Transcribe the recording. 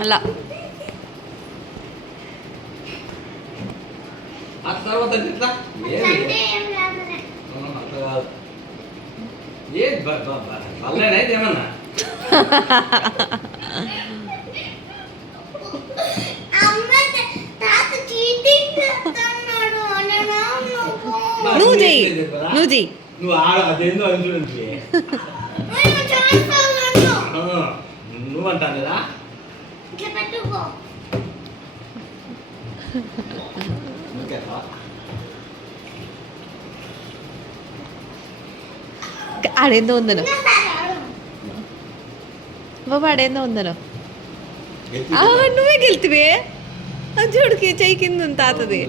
అలా ఆ తర్వాత ఇట్లా పర్లేనైతే ఏమన్నా నువ్వు చెయ్యి నువ్వు చెయ్యి నువ్వు ఆడ అదేందో ఇన్సూరెన్స్ నువ్వు అంటాను కదా ఆడేందో ఉందను బాబా ఆడేందో ఉందను నువ్వే గెలితివే చూడుకి చెయ్యి కింద ఉంది తాతది